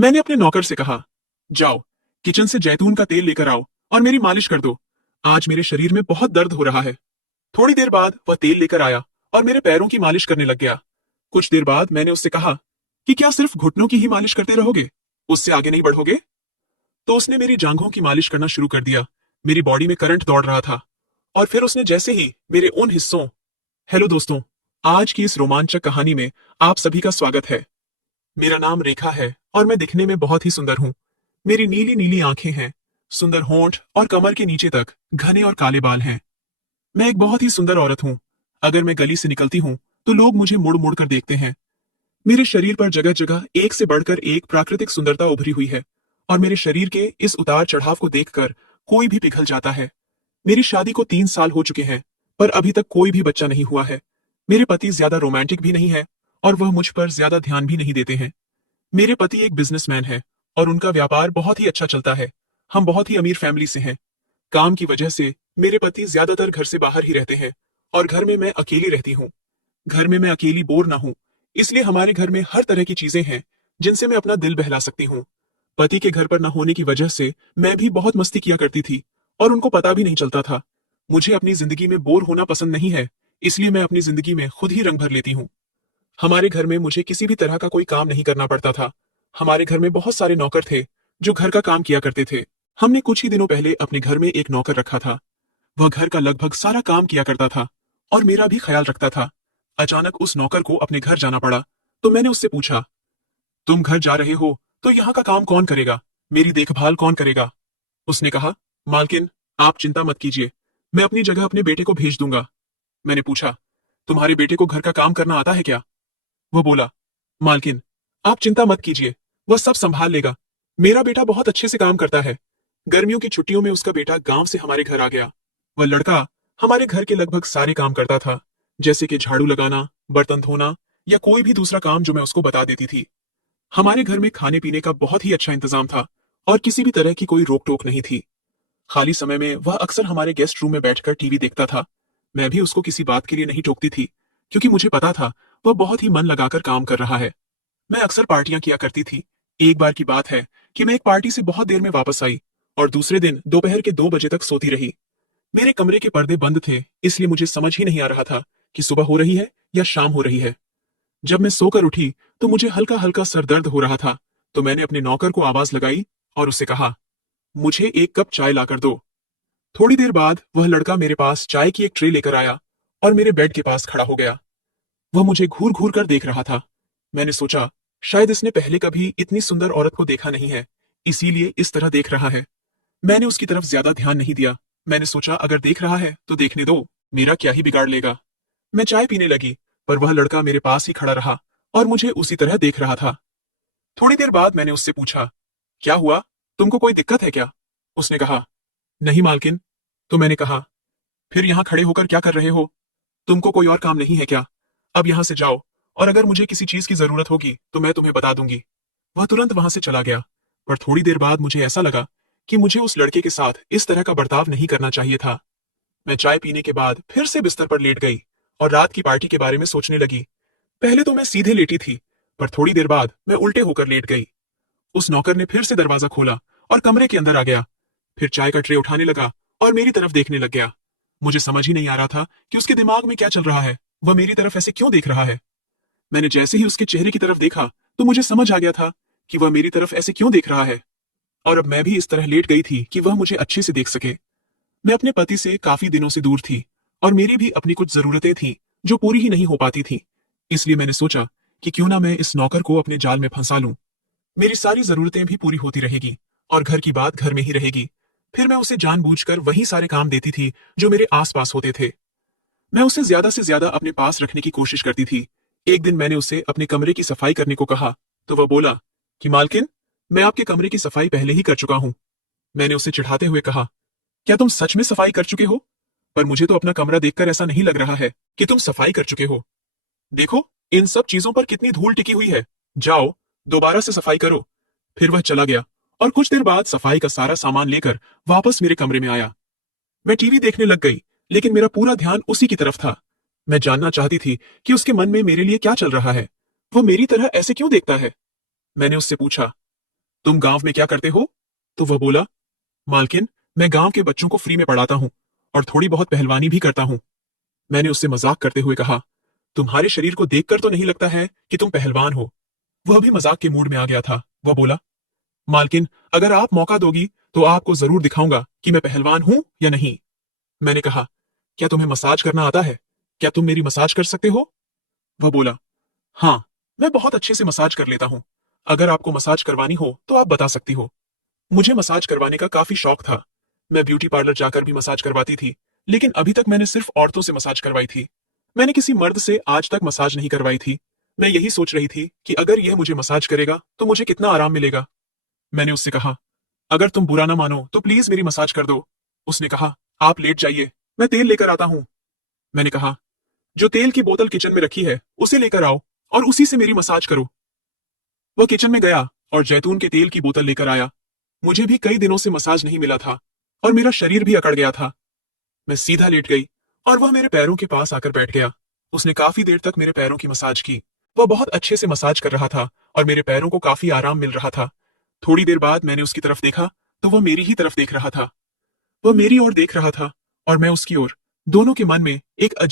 मैंने अपने नौकर से कहा, जाओ, किचन से जैतून का तेल लेकर आओ और मेरी मालिश कर दो। आज मेरे शरीर में बहुत दर्द हो रहा है। थोड़ी देर बाद वह तेल लेकर आया और मेरे पैरों की मालिश करने लग गया। कुछ देर बाद मैंने उससे कहा कि क्या सिर्फ घुटनों की ही मालिश करते रहोगे, उससे आगे नहीं बढ़ोगे? तो उसने मेरी जांघों की मालिश करना शुरू कर दिया। मेरी बॉडी में करंट दौड़ रहा था। और फिर उसने जैसे ही मेरे उन हिस्सों। हेलो दोस्तों, आज की इस रोमांचक कहानी में आप सभी का स्वागत है। मेरा नाम रेखा है और मैं दिखने में बहुत ही सुंदर हूँ। मेरी नीली नीली आंखें हैं, सुंदर होंठ और कमर के नीचे तक घने और काले बाल हैं। मैं एक बहुत ही सुंदर औरत हूँ। अगर मैं गली से निकलती हूँ तो लोग मुझे मुड़ मुड़ कर देखते हैं। मेरे शरीर पर जगह जगह एक से बढ़कर एक प्राकृतिक सुंदरता उभरी हुई है और मेरे शरीर के इस उतार चढ़ाव को देखकर कोई भी पिघल जाता है। मेरी शादी को 3 साल हो चुके हैं, पर अभी तक कोई भी बच्चा नहीं हुआ है। मेरे पति ज्यादा रोमांटिक भी नहीं है और वह मुझ पर ज्यादा ध्यान भी नहीं देते हैं। मेरे पति एक बिजनेसमैन है और उनका व्यापार बहुत ही अच्छा चलता है। हम बहुत ही अमीर फैमिली से हैं। काम की वजह से मेरे पति ज्यादातर घर से बाहर ही रहते हैं और घर में मैं अकेली रहती हूँ। घर में मैं अकेली बोर ना हूँ, इसलिए हमारे घर में हर तरह की चीजें हैं जिनसे मैं अपना दिल बहला सकती हूँ। पति के घर पर न होने की वजह से मैं भी बहुत मस्ती किया करती थी और उनको पता भी नहीं चलता था। मुझे अपनी जिंदगी में बोर होना पसंद नहीं है, इसलिए मैं अपनी जिंदगी में खुद ही रंग भर लेती हूँ। हमारे घर में मुझे किसी भी तरह का कोई काम नहीं करना पड़ता था। हमारे घर में बहुत सारे नौकर थे जो घर का काम किया करते थे। हमने कुछ ही दिनों पहले अपने घर में एक नौकर रखा था। वह घर का लगभग सारा काम किया करता था और मेरा भी ख्याल रखता था। अचानक उस नौकर को अपने घर जाना पड़ा, तो मैंने उससे पूछा, तुम घर जा रहे हो तो यहाँ का काम कौन करेगा, मेरी देखभाल कौन करेगा? उसने कहा, मालकिन, आप चिंता मत कीजिए, मैं अपनी जगह अपने बेटे को भेज दूंगा। मैंने पूछा, तुम्हारे बेटे को घर का काम करना आता है क्या? वो बोला, मालकिन, आप चिंता मत कीजिए, वह सब संभाल लेगा। मेरा बेटा बहुत अच्छे से काम करता है। गर्मियों की छुट्टियों में उसका बेटा गांव से हमारे घर आ गया। वह लड़का हमारे घर के लगभग सारे काम करता था, जैसे कि झाड़ू लगाना, बर्तन धोना या कोई भी दूसरा काम जो मैं उसको बता देती थी। हमारे घर में खाने पीने का बहुत ही अच्छा इंतजाम था और किसी भी तरह की कोई रोक टोक नहीं थी। खाली समय में वह अक्सर हमारे गेस्ट रूम में बैठकर टीवी देखता था। मैं भी उसको किसी बात के लिए नहीं टोकती थी, क्योंकि मुझे पता था वह बहुत ही मन लगाकर काम कर रहा है। मैं अक्सर पार्टियां किया करती थी। एक बार की बात है कि मैं एक पार्टी से बहुत देर में वापस आई और दूसरे दिन दोपहर के 2 बजे तक सोती रही। मेरे कमरे के पर्दे बंद थे, इसलिए मुझे समझ ही नहीं आ रहा था कि सुबह हो रही है या शाम हो रही है। जब मैं सोकर उठी तो मुझे हल्का हल्का सर दर्द हो रहा था, तो मैंने अपने नौकर को आवाज लगाई और उससे कहा, मुझे एक कप चाय लाकर दो। थोड़ी देर बाद वह लड़का मेरे पास चाय की एक ट्रे लेकर आया और मेरे बेड के पास खड़ा हो गया। वह मुझे घूर घूर कर देख रहा था। मैंने सोचा, शायद इसने पहले कभी इतनी सुंदर औरत को देखा नहीं है, इसीलिए इस तरह देख रहा है। मैंने उसकी तरफ ज्यादा ध्यान नहीं दिया। मैंने सोचा, अगर देख रहा है तो देखने दो, मेरा क्या ही बिगाड़ लेगा। मैं चाय पीने लगी, पर वह लड़का मेरे पास ही खड़ा रहा और मुझे उसी तरह देख रहा था। थोड़ी देर बाद मैंने उससे पूछा, क्या हुआ, तुमको कोई दिक्कत है क्या? उसने कहा, नहीं मालकिन। तो मैंने कहा, फिर यहाँ खड़े होकर क्या कर रहे हो? तुमको कोई और काम नहीं है क्या? अब यहाँ से जाओ, और अगर मुझे किसी चीज की जरूरत होगी तो मैं तुम्हें बता दूंगी। वह तुरंत वहां से चला गया। पर थोड़ी देर बाद मुझे ऐसा लगा कि मुझे उस लड़के के साथ इस तरह का बर्ताव नहीं करना चाहिए था। मैं चाय पीने के बाद फिर से बिस्तर पर लेट गई और रात की पार्टी के बारे में सोचने लगी। पहले तो मैं सीधे लेटी थी, पर थोड़ी देर बाद मैं उल्टे होकर लेट गई। उस नौकर ने फिर से दरवाजा खोला और कमरे के अंदर आ गया। फिर चाय का ट्रे उठाने लगा और मेरी तरफ देखने लग गया। मुझे समझ ही नहीं आ रहा था कि उसके दिमाग में क्या चल रहा है। वह मेरी तरफ ऐसे क्यों देख रहा है? मैंने जैसे ही उसके चेहरे की तरफ देखा तो मुझे समझ आ गया था कि वह मेरी तरफ ऐसे क्यों देख रहा है। और अब मैं भी इस तरह लेट गई थी कि वह मुझे अच्छे से देख सके। मैं अपने पति से काफी दिनों से दूर थी और मेरी भी अपनी कुछ जरूरतें थीं जो पूरी ही नहीं हो पाती थी। इसलिए मैंने सोचा कि क्यों ना मैं इस नौकर को अपने जाल में फंसा लूं। मेरी सारी जरूरतें भी पूरी होती रहेगी और घर की बात घर में ही रहेगी। फिर मैं उसे जानबूझकर वही सारे काम देती थी जो मेरे आसपास होते थे। मैं उसे ज्यादा से ज्यादा अपने पास रखने की कोशिश करती थी। एक दिन मैंने उसे अपने कमरे की सफाई करने को कहा, तो वह बोला कि मालकिन, मैं आपके कमरे की सफाई पहले ही कर चुका हूं। मैंने उसे चिढ़ाते हुए कहा, क्या तुम सच में सफाई कर चुके हो? पर मुझे तो अपना कमरा देखकर ऐसा नहीं लग रहा है कि तुम सफाई कर चुके हो। देखो, इन सब चीजों पर कितनी धूल टिकी हुई है। जाओ, दोबारा से सफाई करो। फिर वह चला गया और कुछ देर बाद सफाई का सारा सामान लेकर वापस मेरे कमरे में आया। मैं टीवी देखने लग गई, लेकिन मेरा पूरा ध्यान उसी की तरफ था। मैं जानना चाहती थी कि उसके मन में मेरे लिए क्या चल रहा है। वो मेरी तरह ऐसे क्यों देखता है? मैंने उससे पूछा, तुम गांव में क्या करते हो? तो वह बोला, मालकिन, मैं गांव के बच्चों को फ्री में पढ़ाता हूँ और थोड़ी बहुत पहलवानी भी करता हूँ। मैंने उससे मजाक करते हुए कहा, तुम्हारे शरीर को देखकर तो नहीं लगता है कि तुम पहलवान हो। वह भी मजाक के मूड में आ गया था। वह बोला, मालकिन, अगर आप मौका दोगी तो आपको जरूर दिखाऊंगा कि मैं पहलवान हूं या नहीं। मैंने कहा, क्या तुम्हें मसाज करना आता है? क्या तुम मेरी मसाज कर सकते हो? वह बोला, हाँ, मैं बहुत अच्छे से मसाज कर लेता हूँ। अगर आपको मसाज करवानी हो तो आप बता सकती हो। मुझे मसाज करवाने का काफी शौक था। मैं ब्यूटी पार्लर जाकर भी मसाज करवाती थी, लेकिन अभी तक मैंने सिर्फ औरतों से मसाज करवाई थी। मैंने किसी मर्द से आज तक मसाज नहीं करवाई थी। मैं यही सोच रही थी कि अगर यह मुझे मसाज करेगा तो मुझे कितना आराम मिलेगा। मैंने उससे कहा, अगर तुम बुरा ना मानो तो प्लीज मेरी मसाज कर दो। उसने कहा, आप लेट जाइए, मैं तेल लेकर आता हूँ। मैंने कहा, जो तेल की बोतल किचन में रखी है उसे लेकर आओ और उसी से मेरी मसाज करो। वह किचन में गया और जैतून के तेल की बोतल लेकर आया। मुझे भी कई दिनों से मसाज नहीं मिला था और मेरा शरीर भी अकड़ गया था। मैं सीधा लेट गई और वह मेरे पैरों के पास आकर बैठ गया। उसने काफी देर तक मेरे पैरों की मसाज की। वह बहुत अच्छे से मसाज कर रहा था और मेरे पैरों को काफी आराम मिल रहा था। थोड़ी देर बाद मैंने उसकी तरफ देखा तो वह मेरी ही तरफ देख रहा था। वह मेरी ओर देख रहा था और मैं उसकी ओर। दोनों के मन में एक अजीब